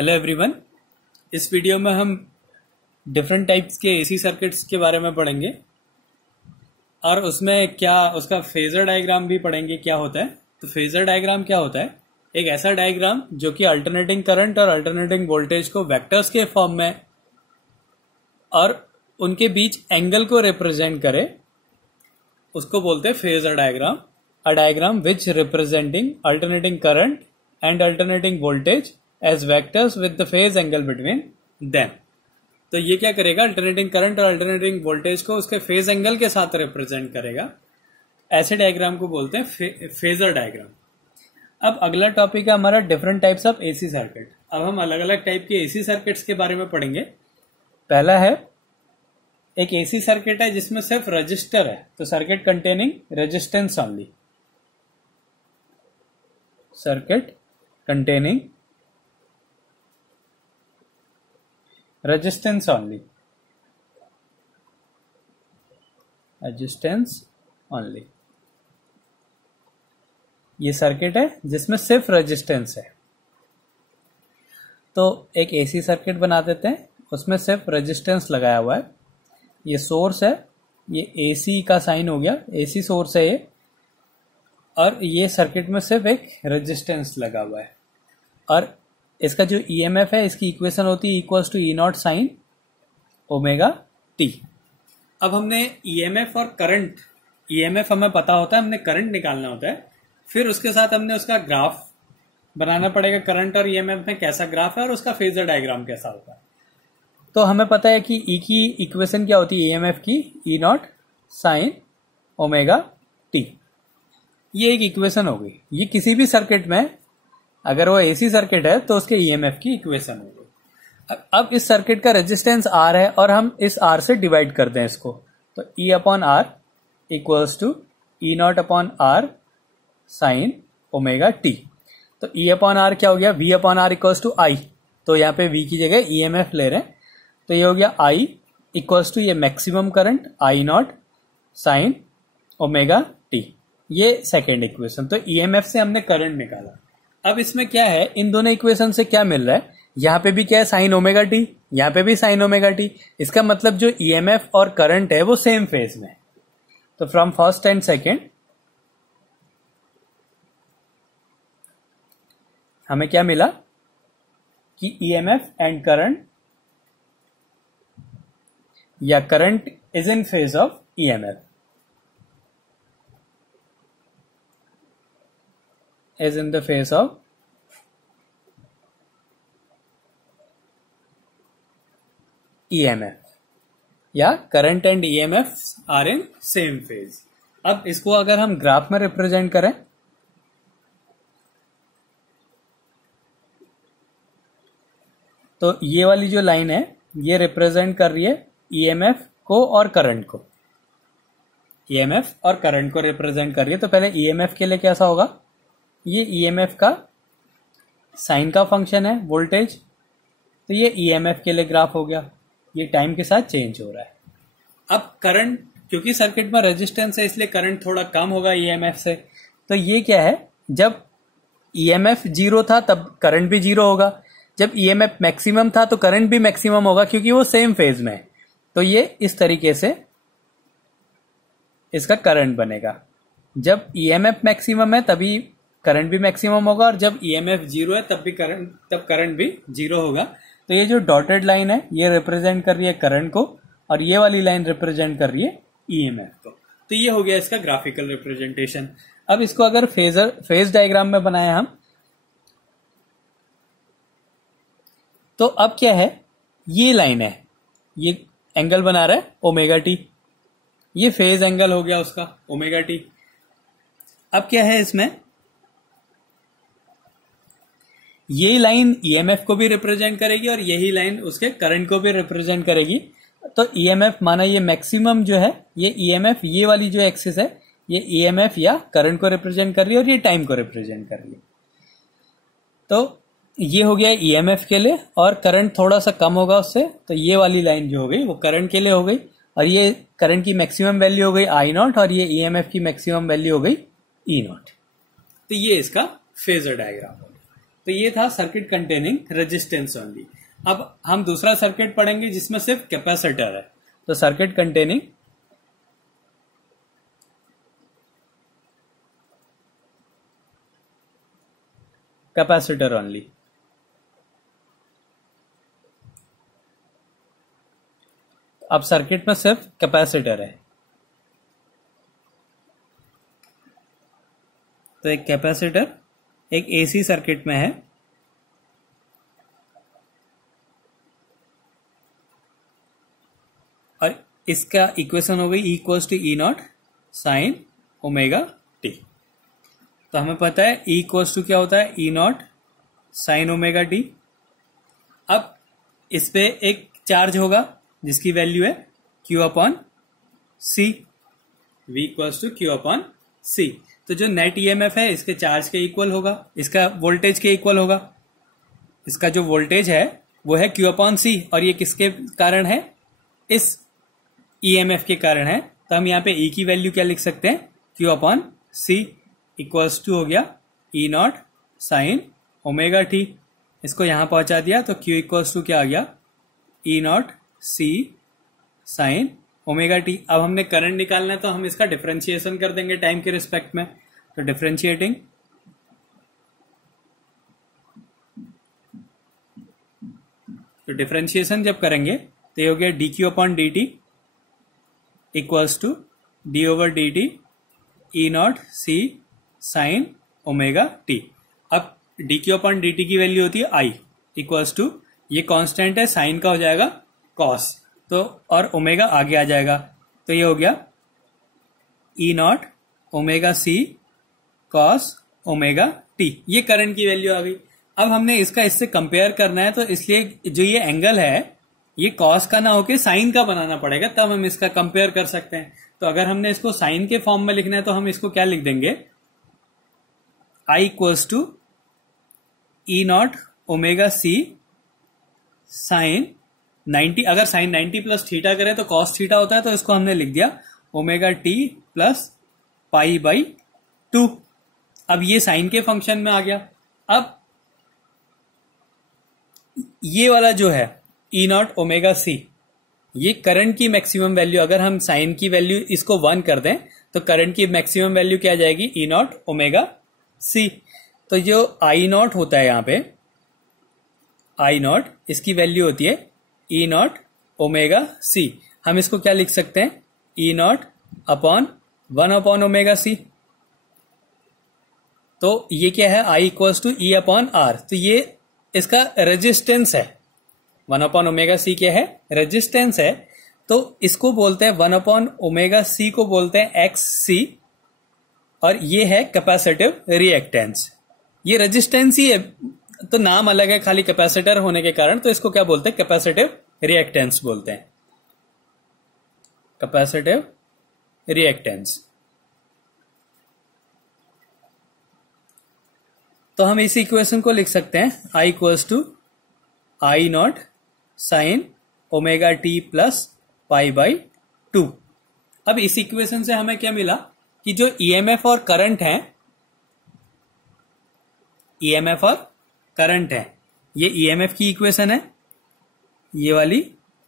Hello everyone. इस video में हम डिफरेंट टाइप्स के एसी सर्किट्स के बारे में पढ़ेंगे और उसमें क्या उसका फेजर डायग्राम भी पढ़ेंगे क्या होता है। तो फेजर डायग्राम क्या होता है? एक ऐसा डायग्राम जो कि अल्टरनेटिंग करंट और अल्टरनेटिंग वोल्टेज को वेक्टर्स के फॉर्म में और उनके बीच एंगल को रिप्रेजेंट करे, उसको बोलते हैं phasor diagram. A diagram which representing alternating current and alternating voltage as vectors with the phase angle between them. तो ये क्या करेगा? अल्टरनेटिंग करंट और अल्टरनेटिंग वोल्टेज को उसके फेज एंगल के साथ रिप्रेजेंट करेगा। ऐसे डायग्राम को बोलते हैं फेजर डायग्राम। अब अगला टॉपिक है हमारा different types of AC circuit. अब हम अलग अलग टाइप के एसी सर्किट्स के बारे में पढ़ेंगे। पहला है एक एसी सर्किट है जिसमें सिर्फ रजिस्टर है, तो circuit containing resistance only. Circuit containing resistance only, resistance only। ये सर्किट है जिसमें सिर्फ रेजिस्टेंस है। तो एक एसी सर्किट बना देते हैं, उसमें सिर्फ रेजिस्टेंस लगाया हुआ है। ये सोर्स है, ये एसी का साइन हो गया, एसी सोर्स है ये, और ये सर्किट में सिर्फ एक रेजिस्टेंस लगा हुआ है। और इसका जो ईएमएफ है, इसकी इक्वेशन होती है equals to E not sine omega T. अब हमने ईएमएफ और करंट, ईएमएफ हमें पता होता है, हमने करंट निकालना होता है, फिर उसके साथ हमने उसका ग्राफ बनाना पड़ेगा। करंट और ईएमएफ में कैसा ग्राफ है और उसका फेजर डायग्राम कैसा होगा। तो हमें पता है कि ई की इक्वेशन क्या होती है, ईएमएफ की ई नॉट साइन ओमेगा टी। ये एक इक्वेशन हो गई। ये किसी भी सर्किट में, अगर वो एसी सर्किट है तो उसके ईएमएफ की इक्वेशन होगी। अब इस सर्किट का रेजिस्टेंस आर है और हम इस आर से डिवाइड करते हैं इसको, तो E upon R equals to E not upon R sine omega T. तो ई अपॉन आर क्या हो गया? V upon R equals to I. तो यहाँ पे वी की जगह ईएमएफ ले रहे हैं, तो ये हो गया आई इक्वल्स टू ये maximum current I not sine omega T. ये सेकेंड इक्वेशन। तो ईएमएफ से हमने करंट निकाला। अब इसमें क्या है, इन दोनों इक्वेशन से क्या मिल रहा है? यहां पे भी क्या है, साइन ओमेगा टी, यहां पे भी साइन ओमेगा टी। इसका मतलब जो ईएमएफ और करंट है वो सेम फेज में। तो फ्रॉम फर्स्ट एंड सेकेंड हमें क्या मिला कि ईएमएफ एंड करंट या current is in phase of EMF, is in the phase of EMF, या current and EMF are in same phase. अब इसको अगर हम ग्राफ में रिप्रेजेंट करें, तो ये वाली जो लाइन है ये रिप्रेजेंट कर रही है EMF को और करंट को। EMF और करंट को रिप्रेजेंट कर रही है। तो पहले EMF के लिए कैसा होगा? ये ईएमएफ का साइन का फंक्शन है वोल्टेज, तो ये ईएमएफ के लिए ग्राफ हो गया। ये टाइम के साथ चेंज हो रहा है। अब करंट, क्योंकि सर्किट में रेजिस्टेंस है इसलिए करंट थोड़ा कम होगा ईएमएफ से। तो ये क्या है, जब ईएमएफ जीरो था तब करंट भी जीरो होगा, जब ईएमएफ मैक्सिमम था तो करंट भी मैक्सिमम होगा, क्योंकि वो सेम फेज में है। तो ये इस तरीके से इसका करंट बनेगा। जब ईएमएफ मैक्सिमम है तभी करंट भी मैक्सिमम होगा, और जब ईएमएफ जीरो है तब करंट भी जीरो होगा। तो ये जो डॉटेड लाइन है ये रिप्रेजेंट कर रही है करंट को, और ये वाली लाइन रिप्रेजेंट कर रही है ईएमएफ को। तो ये हो गया इसका ग्राफिकल रिप्रेजेंटेशन। अब इसको अगर फेज डायग्राम में बनाए हम, तो अब क्या है, ये लाइन है, ये एंगल बना रहा है ओमेगा टी, ये फेज एंगल हो गया उसका ओमेगा टी। अब क्या है, इसमें यही लाइन ईएमएफ को भी रिप्रेजेंट करेगी और यही लाइन उसके करंट को भी रिप्रेजेंट करेगी। तो ईएमएफ माना ये मैक्सिमम जो है, ये ईएमएफ, ये वाली जो एक्सिस है ये ईएमएफ या करंट को रिप्रेजेंट कर रही है और ये टाइम को रिप्रेजेंट कर रही है। तो ये हो गया ईएमएफ के लिए, और करंट थोड़ा सा कम होगा उससे, तो ये वाली लाइन जो हो गई वो करंट के लिए हो गई, और ये करंट की मैक्सिमम वैल्यू हो गई आई नॉट, और ये ईएमएफ की मैक्सिमम वैल्यू हो गई ई नॉट। तो ये इसका फेजर डायग्राम हो गया। तो ये था सर्किट कंटेनिंग रेजिस्टेंस ओनली। अब हम दूसरा सर्किट पढ़ेंगे जिसमें सिर्फ कैपेसिटर है। तो सर्किट कंटेनिंग कैपेसिटर ओनली। अब सर्किट में सिर्फ कैपेसिटर है। तो एक कैपेसिटर एक एसी सर्किट में है, और इसका इक्वेशन हो गई E equals to E not sine omega T. तो हमें पता है E इक्वल्स टू क्या होता है, ई नॉट साइन ओमेगा टी। अब इस पे एक चार्ज होगा जिसकी वैल्यू है Q upon C, V equals to Q upon C. तो जो नेट ईएमएफ है इसके चार्ज के इक्वल होगा, इसका वोल्टेज के इक्वल होगा। इसका जो वोल्टेज है वो है Q अपॉन सी, और ये किसके कारण है, इस ईएमएफ के कारण है। तो हम यहाँ पे E की वैल्यू क्या लिख सकते हैं, Q upon C equals to हो गया E not sine omega T. इसको यहां पहुंचा दिया तो Q इक्वल्स टू क्या आ गया, E not C sine omega T. अब हमने करंट निकालना है तो हम इसका डिफरेंशिएशन कर देंगे टाइम के रिस्पेक्ट में। तो डिफरेंशिएटिंग डिफरेंशिएशन जब करेंगे तो ये हो गया D Q upon D T equals to D over D T E not C sine omega T. अब D Q upon D T की वैल्यू होती है आई इक्वल्स टू, ये कांस्टेंट है, साइन का हो जाएगा कॉस, तो और ओमेगा आगे आ जाएगा। तो ये हो गया E not omega C cos omega T. ये करंट की वैल्यू आ गई। अब हमने इसका इससे कंपेयर करना है, तो इसलिए जो ये एंगल है ये कॉस का ना होके साइन का बनाना पड़ेगा, तब हम इसका कंपेयर कर सकते हैं। तो अगर हमने इसको साइन के फॉर्म में लिखना है तो हम इसको क्या लिख देंगे, I equals to E not omega C sine 90। अगर साइन 90 प्लस थीटा करें तो कॉस थीटा होता है, तो इसको हमने लिख दिया omega T plus pi by 2। अब ये साइन के फंक्शन में आ गया। अब ये वाला जो है ई नॉट ओमेगा सी, ये करंट की मैक्सिमम वैल्यू, अगर हम साइन की वैल्यू इसको 1 कर दें तो करंट की मैक्सिमम वैल्यू क्या आ जाएगी, ई नॉट ओमेगा सी। तो जो आई नॉट होता है यहाँ पे, आई नॉट इसकी वैल्यू होती है ई नॉट ओमेगा सी। हम इसको क्या लिख सकते हैं, E not upon 1 upon omega C. तो ये क्या है, I equals to E upon R. तो ये इसका रेजिस्टेंस है। 1 अपॉन ओमेगा सी क्या है, रेजिस्टेंस है। तो इसको बोलते हैं 1 अपॉन ओमेगा सी को बोलते हैं एक्स सी, और ये है कैपेसिटिव रिएक्टेंस। ये रेजिस्टेंस ही है, तो नाम अलग है खाली कैपेसिटर होने के कारण, तो इसको क्या बोलते हैं, कैपेसिटिव रिएक्टेंस बोलते हैं, कैपेसिटिव रिएक्टेंस। तो हम इस इक्वेशन को लिख सकते हैं I equals to I not sine omega T plus pi by 2। अब इस इक्वेशन से हमें क्या मिला कि जो ईएमएफ और करंट है, ईएमएफ और करंट है, ये ईएमएफ की इक्वेशन है ये वाली,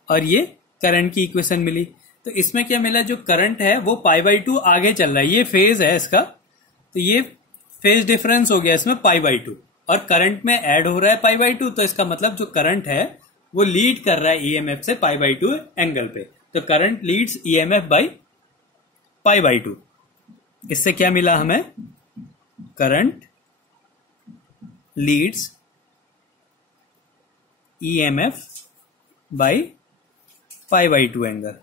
और ये करंट की इक्वेशन मिली। तो इसमें क्या मिला, जो करंट है वो पाई बाई 2 आगे चल रहा है, ये फेज है इसका, तो ये फेज डिफरेंस हो गया इसमें पाई बाई 2, और करंट में ऐड हो रहा है पाई बाई 2। तो इसका मतलब जो करंट है वो लीड कर रहा है ईएमएफ से पाई बाई 2 एंगल पे। तो current Leeds EMF by pi by 2। इससे क्या मिला हमें, current Leeds EMF by pi by 2 angle.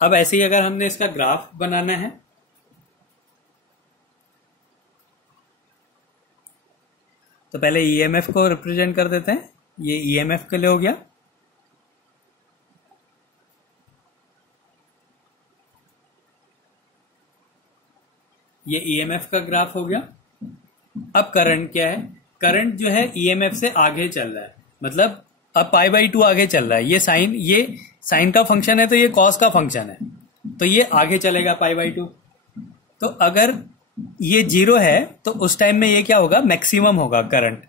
अब ऐसे ही अगर हमने इसका ग्राफ बनाना है, तो पहले ईएमएफ को रिप्रेजेंट कर देते हैं। ये ईएमएफ के लिए हो गया, ये ईएमएफ का ग्राफ हो गया। अब करंट क्या है, करंट जो है ईएमएफ से आगे चल रहा है, मतलब अब पाई बाई 2 आगे चल रहा है। ये साइन का फंक्शन है, तो ये कॉस का फंक्शन है, तो ये आगे चलेगा पाई बाई 2। तो अगर ये 0 है तो उस टाइम में ये क्या होगा, मैक्सिमम होगा करंट।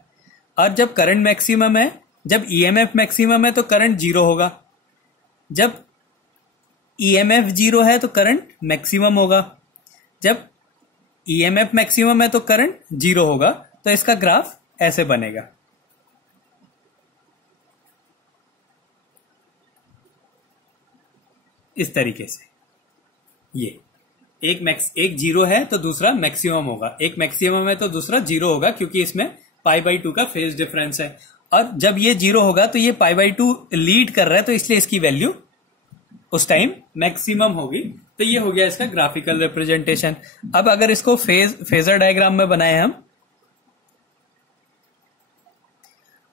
और जब करंट मैक्सिमम है, जब ईएमएफ मैक्सिमम है तो करंट 0 होगा। जब ईएमएफ 0 है तो करंट मैक्सिमम होगा। जब ईएमएफ मैक्सिमम है तो करंट 0 होगा। तो इसका ग्राफ ऐसे बनेगा। इस तरीके से ये एक 0 है तो दूसरा मैक्सिमम होगा, एक मैक्सिमम है तो दूसरा 0 होगा, क्योंकि इसमें π/2 का फेज डिफरेंस है। और जब ये 0 होगा तो ये π/2 लीड कर रहा है, तो इसलिए इसकी वैल्यू उस टाइम मैक्सिमम होगी। तो ये हो गया इसका ग्राफिकल रिप्रेजेंटेशन। अब अगर इसको फेजर डायग्राम में बनाए हम,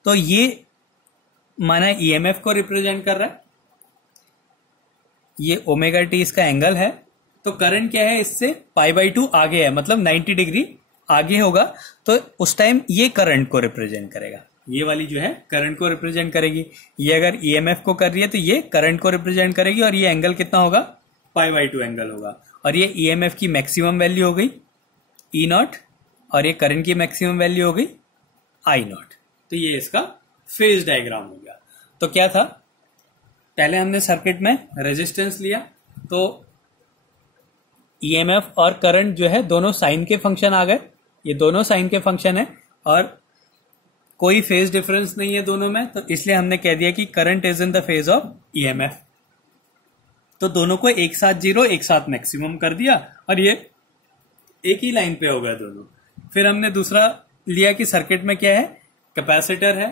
तो ये माना ईएमएफ को रिप्रेजेंट कर रहा है, ये ओमेगा टी इसका एंगल है। तो करंट क्या है, इससे π/2 आगे है, मतलब 90 डिग्री आगे होगा। तो उस टाइम ये करंट को रिप्रेजेंट करेगा, ये वाली जो है करंट को रिप्रेजेंट करेगी। ये अगर ईएमएफ को कर रही है तो ये करंट को रिप्रेजेंट करेगी, और ये एंगल कितना होगा, π/2 एंगल होगा। और ये ईएमएफ की मैक्सिमम वैल्यू हो गई E0, और ये करंट की मैक्सिमम वैल्यू हो गई I0। तो ये इसका फेज डायग्राम हो गया। तो क्या था, पहले हमने सर्किट में रेजिस्टेंस लिया, तो ईएमएफ और करंट जो है दोनों साइन के फंक्शन आ गए। ये दोनों साइन के फंक्शन है और कोई फेज डिफरेंस नहीं है दोनों में, तो इसलिए हमने कह दिया कि current is in the phase of EMF. तो दोनों को एक साथ 0 एक साथ मैक्सिमम कर दिया, और ये एक ही लाइन पे हो गया दोनों। फिर हमने दूसरा लिया कि सर्किट में क्या है, कैपेसिटर है।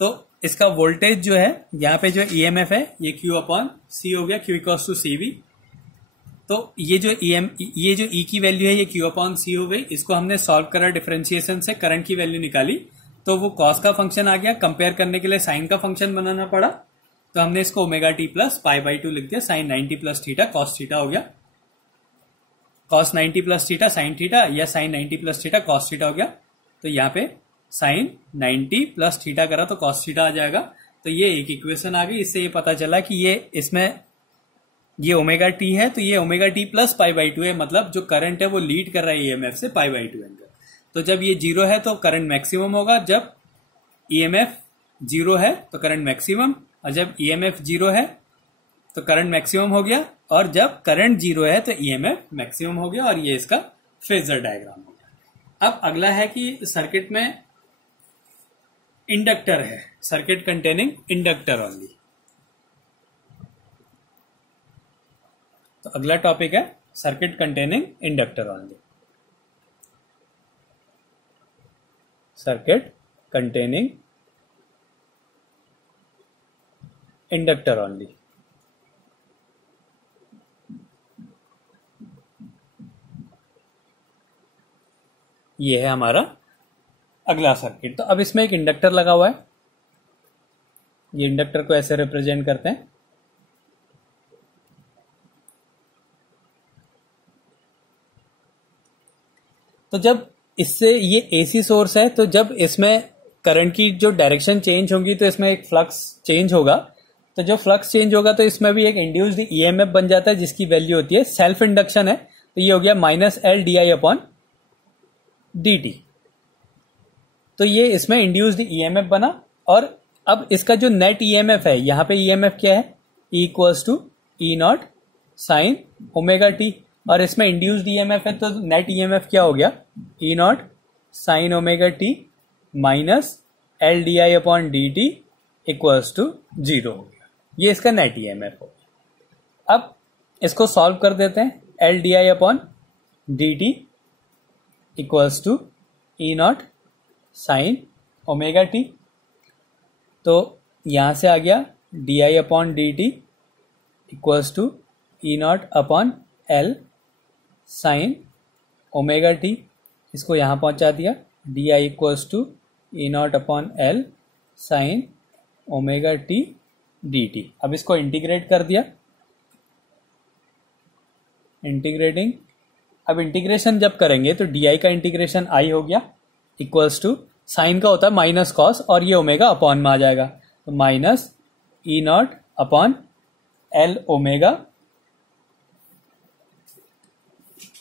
तो इसका वोल्टेज जो है, यहाँ पे जो ईएमएफ है ये Q/C हो गया, Q = CV। तो ये जो E की वैल्यू है ये Q/C हो गई। इसको हमने सॉल्व करा डिफरेंशिएशन से, करंट की वैल्यू निकाली, तो वो कॉस का फंक्शन आ गया। कंपेयर करने के लिए साइन का फंक्शन बनाना पड़ा, तो हमने इसको ओमेगा टी प्लस π/2 लिख दिया। Sine 90 plus theta cos theta हो गया, cos 90 plus theta sine theta, या sine 90 plus theta cos theta हो गया। तो यहाँ पे साइन 90 प्लस थीटा करा तो कॉस थीटा आ जाएगा। तो ये एक इक्वेशन आ गई। इससे ये पता चला कि ये इसमें ये ओमेगा टी है, तो ये ओमेगा टी प्लस π/2 है, मतलब जो करंट है वो लीड कर रहा है ईएमएफ से π/2 एंगल। तो जब ये 0 है तो करंट मैक्सिमम होगा, जब ईएमएफ 0 है तो करंट मैक्सिमम, और जब ईएमएफ 0 है तो करंट मैक्सिमम हो गया, और जब करंट 0 है तो ईएमएफ मैक्सिमम हो गया। और ये इसका फेजर डायग्राम हो गया। अब अगला है कि सर्किट में इंडक्टर है, सर्किट कंटेनिंग इंडक्टर ओनली। तो अगला टॉपिक है circuit containing inductor only. Circuit containing inductor only. ये है हमारा अगला सर्किट। तो अब इसमें एक इंडक्टर लगा हुआ है, ये इंडक्टर को ऐसे रिप्रेजेंट करते हैं। तो जब इससे ये एसी सोर्स है, तो जब इसमें करंट की जो डायरेक्शन चेंज होगी तो इसमें एक फ्लक्स चेंज होगा। तो जो फ्लक्स चेंज होगा तो इसमें भी एक इंड्यूस्ड ईएमएफ बन जाता है, जिसकी वैल्यू होती है, सेल्फ इंडक्शन है, तो ये हो गया -L/di/dt। तो ये इसमें इंड्यूस्ड ईएमएफ बना। और अब इसका जो नेट ईएमएफ है, यहां पे ईएमएफ क्या है, E = E0 sin ωt, और इसमें इंड्यूस्ड ईएमएफ है, तो नेट ईएमएफ क्या हो गया, E0 sin ωt minus L/di/dt = 0 हो गया। ये इसका नेट ईएमएफ हो गया। अब इसको सॉल्व कर देते हैं। L/di/dt = E0 sin ωt। तो यहां से आ गया di/dt = E0/L sin ωt। इसको यहां पहुंचा दिया, di = E0/L sin ωt dt। अब इसको इंटीग्रेट कर दिया, इंटीग्रेटिंग। अब इंटीग्रेशन जब करेंगे तो di का इंटीग्रेशन i हो गया, इक्वल्स टू साइन का होता है माइनस कॉस, और ये ओमेगा अपॉन में आ जाएगा, तो -E0/L omega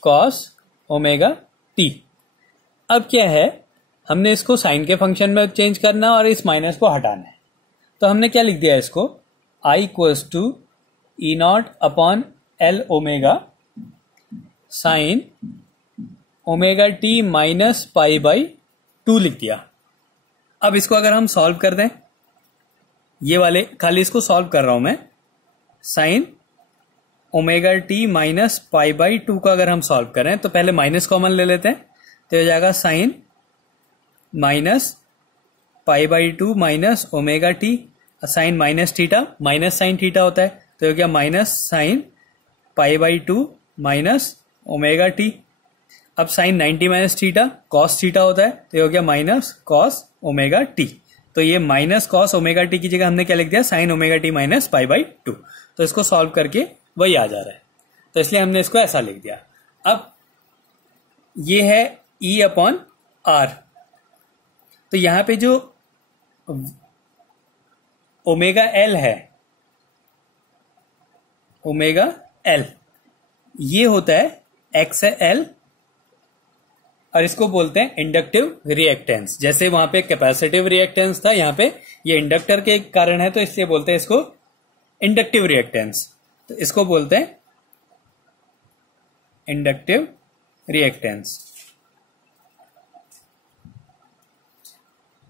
cos omega T. अब क्या है, हमने इसको साइन के फंक्शन में चेंज करना है और इस माइनस को हटाना है। तो हमने क्या लिख दिया इसको, I equals to E not upon L omega sine omega T minus pi by 2 लिख दिया। अब इसको अगर हम सॉल्व कर दें, ये वाले खाली इसको सॉल्व कर रहा हूं मैं, sign omega T minus pi by 2 का अगर हम सॉल्व करें तो पहले माइनस कॉमन ले लेते हैं, तो हो जाएगा sine minus pi by 2 minus omega T, sine minus theta minus sine theta होता है, तो हो गया minus sine pi by 2 minus omega T. अब sine 90 minus theta cos theta होता है, तो ये हो गया माइनस कॉस ओमेगा टी। तो ये माइनस कॉस ओमेगा टी की जगह हमने क्या लिख दिया, sign omega T minus pi by 2। तो इसको सॉल्व करके वही आ जा रहा है, तो इसलिए हमने इसको ऐसा लिख दिया। अब ये है ई अपॉन आर, तो यहां पे जो ओमेगा एल है, ओमेगा एल ये होता है एक्स एल, और इसको बोलते हैं इंडक्टिव रिएक्टेंस। जैसे वहां पे कैपेसिटिव रिएक्टेंस था, यहां पे ये इंडक्टर के कारण है, तो इसलिए बोलते हैं इसको इंडक्टिव रिएक्टेंस। तो इसको बोलते हैं इंडक्टिव रिएक्टेंस।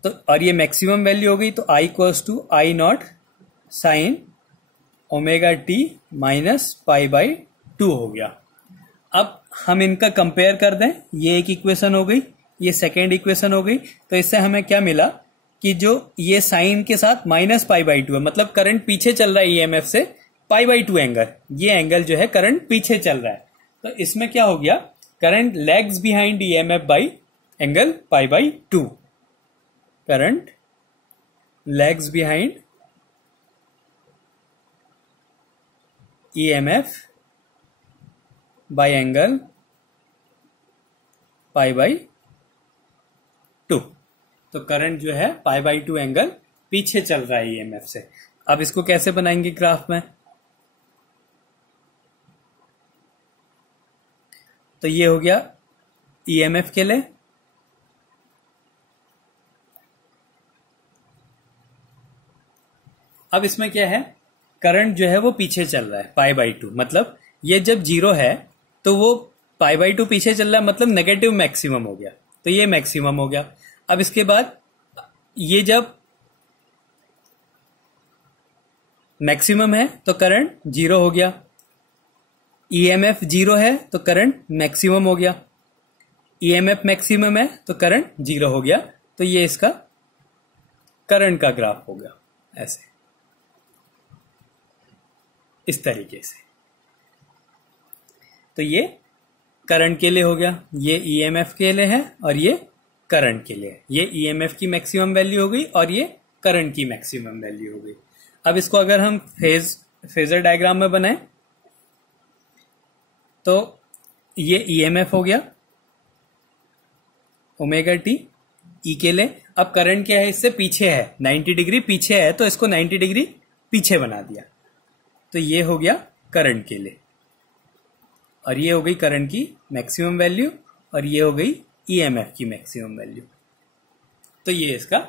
तो और ये मैक्सिमम वैल्यू हो गई, तो I equals to I not sine omega T minus pi by 2 हो गया। अब हम इनका कंपेयर कर दें, ये एक इक्वेशन हो गई, ये सेकेंड इक्वेशन हो गई। तो इससे हमें क्या मिला कि जो ये साइन के साथ माइनस पाई बाई 2 है, मतलब करंट पीछे चल रहा है ईएमएफ से पाई बाई 2 एंगल, ये एंगल जो है करंट पीछे चल रहा है। तो इसमें क्या हो गया, current lags behind EMF by angle pi by 2, current lags behind EMF by angle pi by 2। तो करंट जो है पाई बाई 2 एंगल पीछे चल रहा है ईएमएफ से। अब इसको कैसे बनाएंगे ग्राफ में, तो ये हो गया ईएमएफ के लिए, अब इसमें क्या है, करंट जो है वो पीछे चल रहा है पाई बाई 2, मतलब ये जब 0 है तो वो पाई बाई 2 पीछे चल रहा है, मतलब नेगेटिव मैक्सिमम हो गया, तो ये मैक्सिमम हो गया। अब इसके बाद ये जब मैक्सिमम है तो करंट 0 हो गया, ईएमएफ 0 है तो करंट मैक्सिमम हो गया, ईएमएफ मैक्सिमम है तो करंट 0 हो गया। तो ये इसका करंट का ग्राफ हो गया, ऐसे इस तरीके से। तो ये करंट के लिए हो गया, ये ईएमएफ के लिए है और ये करंट के लिए है। ये ईएमएफ की मैक्सिमम वैल्यू हो गई और ये करंट की मैक्सिमम वैल्यू हो गई। अब इसको अगर हम फेजर डायग्राम में बनाएं तो ये ईएमएफ हो गया ओमेगा टी ई के लिए। अब करंट क्या है, इससे पीछे है, 90 डिग्री पीछे है, तो इसको 90 डिग्री पीछे बना दिया, तो ये हो गया करंट के लिए, और ये हो गई करंट की मैक्सिमम वैल्यू और ये हो गई ईएमएफ की मैक्सिमम वैल्यू। तो ये इसका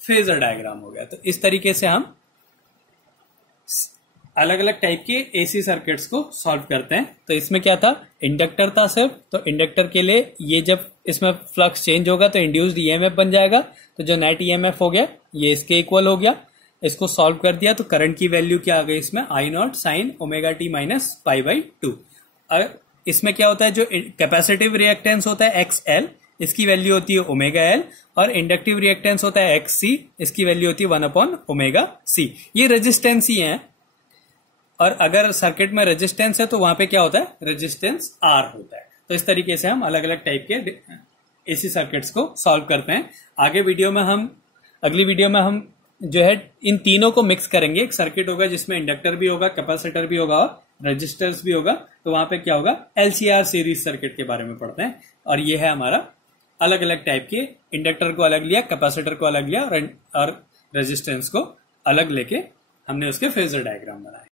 फेजर डायग्राम हो गया। तो इस तरीके से हम अलग अलग टाइप के एसी सर्किट्स को सॉल्व करते हैं। तो इसमें क्या था, इंडक्टर था सिर्फ, तो इंडक्टर के लिए ये जब इसमें फ्लक्स चेंज होगा तो इंड्यूस्ड ईएमएफ बन जाएगा, तो जो नेट ईएमएफ हो गया ये इसके इक्वल हो गया। इसको सॉल्व कर दिया तो करंट की वैल्यू क्या आ गई इसमें, I not sine omega T minus pi by 2। और इसमें क्या होता है, जो कैपेसिटिव रिएक्टेंस होता है एक्स एल, इसकी वैल्यू होती है ओमेगा एल, और इंडक्टिव रिएक्टेंस होता है एक्स सी, इसकी वैल्यू होती है 1 अपॉन ओमेगा सी। ये रेजिस्टेंस ही है, और अगर सर्किट में रेजिस्टेंस है तो वहां पे क्या होता है, रेजिस्टेंस आर होता है। तो इस तरीके से हम अलग अलग टाइप के एसी सर्किट्स को सॉल्व करते हैं। आगे वीडियो में अगली वीडियो में हम जो है इन तीनों को मिक्स करेंगे। एक सर्किट होगा जिसमें इंडक्टर भी होगा, कैपेसिटर भी होगा और रेजिस्टर्स भी होगा, तो वहां पे क्या होगा, एलसीआर सीरीज सर्किट के बारे में पढ़ते हैं। और ये है हमारा अलग अलग टाइप के, इंडक्टर को अलग लिया, कैपेसिटर को अलग लिया और रेजिस्टेंस को अलग लेके हमने उसके फेजर डायग्राम बनाए।